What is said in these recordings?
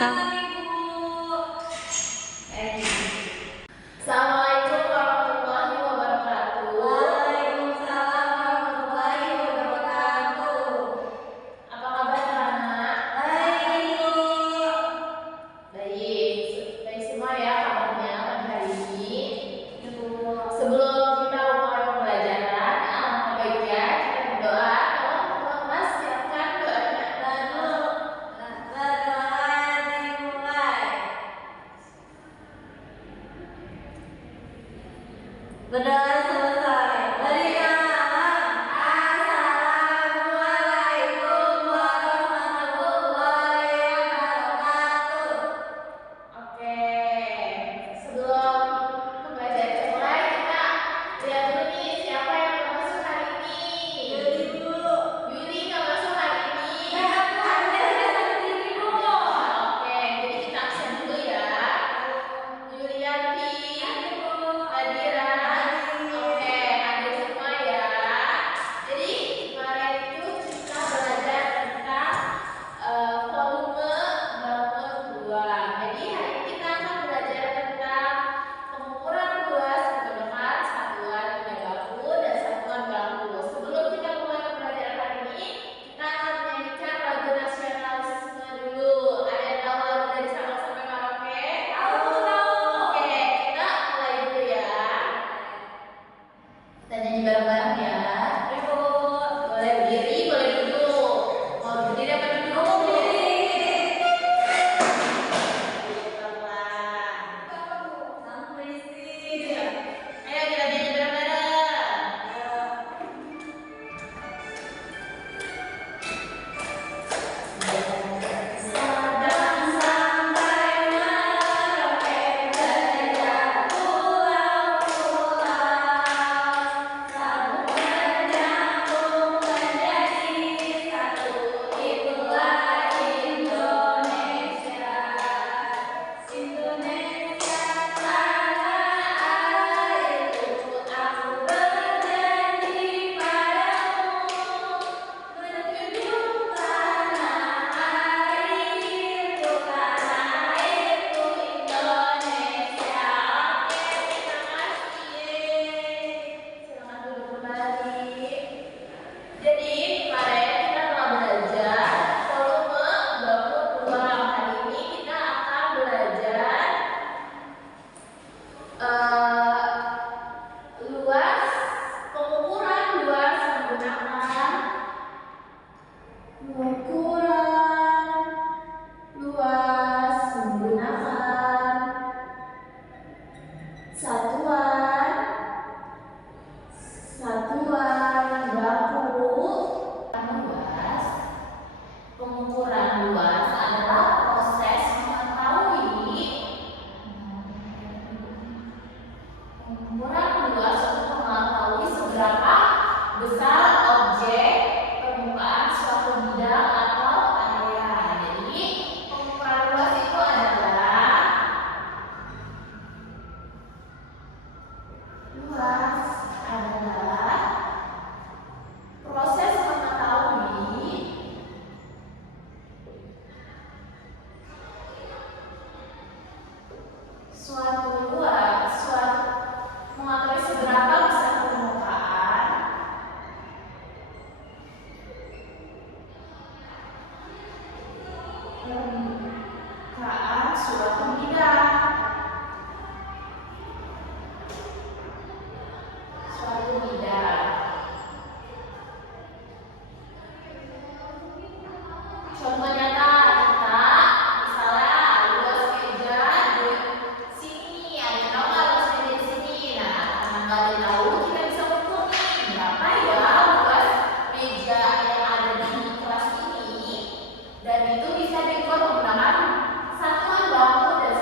Sama-sama. Assalamualaikum warahmatullahi wabarakatuh. Waalaikumsalam warahmatullahi wabarakatuh. Apa kabar anak-anak? Baik, Bu. Baik semua ya kabarnya pada hari ini. Ibu. Sebelum kita mulai pembelajaran, alangkah baiknya kita berdoa. Tolong Mas siapkan doanya. Berdoa dimulai. Berdoa selesai. Mari Assalamualaikum warahmatullahi wabarakatuh. Oke, sebelum pembelajaran dimulai kita lihat dulu nih siapa yang nggak masuk hari ini. Ibu. Yuli nggak masuk hari ini. Aku ada seperti Ibu. Oke, jadi kita absen dulu ya. Yulianti, Adira, oke, adik semua ya. Jadi kemarin itu kita belajar tentang volume bangun buah. Jadi hari ini kita akan belajar tentang pengukuran luas menggunakan satuan benda baku dan satuan baku. Sebelum kita mulai pembelajaran hari ini, kita akan menyanyikan lagu nasionalisme dulu. Ada yang tahu lagu dari Sabang sampai Merauke? Tahu. Oke, kita mulai dulu ya. Kita nyanyi bareng-bareng ya. Ibu. Boleh berdiri, boleh duduk. Mau berdiri apa duduk? Pelan-pelan. Sampai sini. Ayo kita nyanyi bareng-bareng. Sabang sampai Merauke berjaya pulau-pulau, sambung menyambung menjadi satu, itulah Indonesia. Indonesia tanah airku, aku berjanji padamu, menjunjung tanah airku, tanah airku Indonesia. Oke, terima kasih. Silakan duduk kembali. Jadi kemarin kita telah belajar volume baku ruang. Hari ini kita akan belajar luas, pengukuran luas menggunakan satuan baku. Luas, pengukuran luas adalah proses mengetahui pengukuran luas untuk mengetahui seberapa besar objek permukaan suatu bidang atau area. Jadi pengukuran luas itu adalah proses mengetahui mengetahui seberapa besar permukaan suatu bidang. Contoh nyata kita, misalnya luas meja di sini, ada yang tahu nggak luas meja di sini? Nah, karena nggak ada yang tahu, kita bisa ukur nih berapa ya luas meja yang ada di kelas ini, dan itu bisa diukur menggunakan satuan baku dan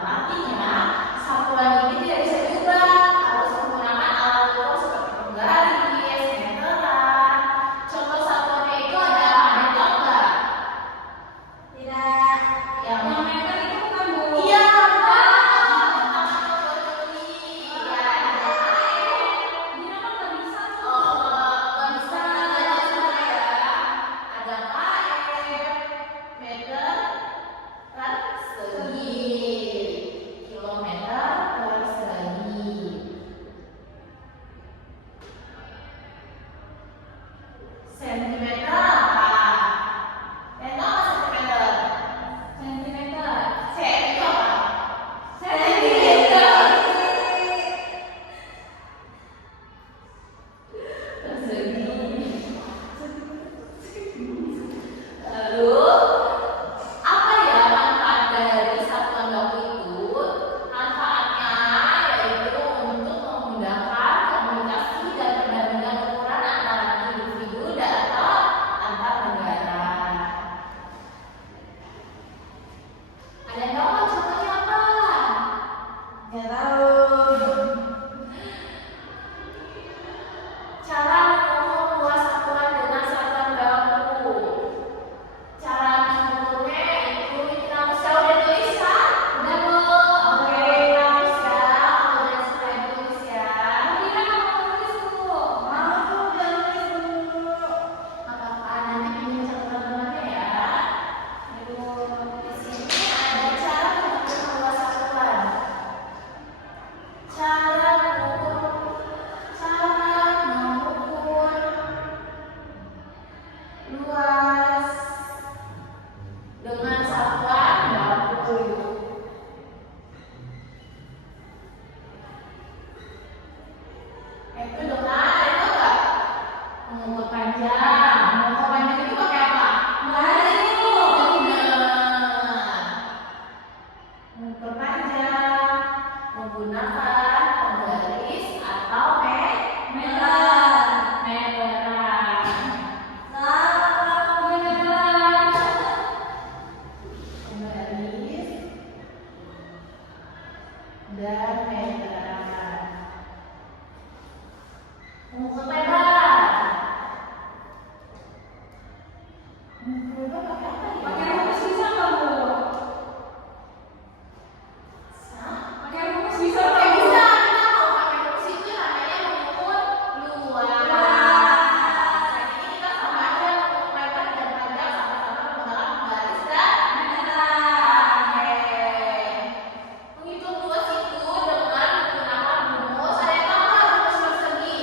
Artinya satuan ini tidak bisa diubah, harus menggunakan alat ukur seperti penggaris, meteran. Contoh satuannya itu adalah, ada yang tahu nggak? Tidak. Yang meter itu bukan Bu. iya, Dia kan nggak bisa tuh. nggak bisa belajar semua ya. Ada km, meter persegi, kilometer persegi. Sentimeter apa? Yang tahu nggak sentimeter? Sentimeter. Cm itu apa? Sentimeter. Persegi. Lalu apa ya manfaat dari satuan baku itu? Manfaatnya yaitu untuk memudahkan komunikasi dan perbandingan ukuran antara individu dan atau antar negara. Ada yang tahu nggak contohnya apa? Nggak tahu. Cara mengukur luas satuan dengan satuan baku. Cara mengukurnya itu kita harus tahu dan tulis kan? Udah Bu. Oke, kita harus ya. Kemudian supaya tulis ya. Kira kamu tulis Bu. Mau tuh jangan tulis dulu. Apa-apa nanti pinjam catatan temannya ya. Aduh, di sini ada cara mengukur luas satuan. Cara mengukur luas dengan satuan baku. Itu dengan ada nggak? Mengukur panjang. Mengukur panjang itu pakai apa? Garis Bu. Benar. Mengukur panjang menggunakan penggaris atau Meter. meteran. Salah benar. Penggaris dan meteran. Mengukur lebar. Mengukur lebar pakai apa ya? Pakai rumus bisa nggak Bu? Hah? Pakai rumus bisa Oke, nggak Bu? bisa. Kita mau pakai rumus itu namanya mengukur luas. Jadi kita sama aja mengukur lebar dan panjang sama-sama menggunakan penggaris dan Meter. Oke. Menghitung luas itu dengan menggunakan rumus. Ada yang tahu nggak rumus persegi?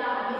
dipahami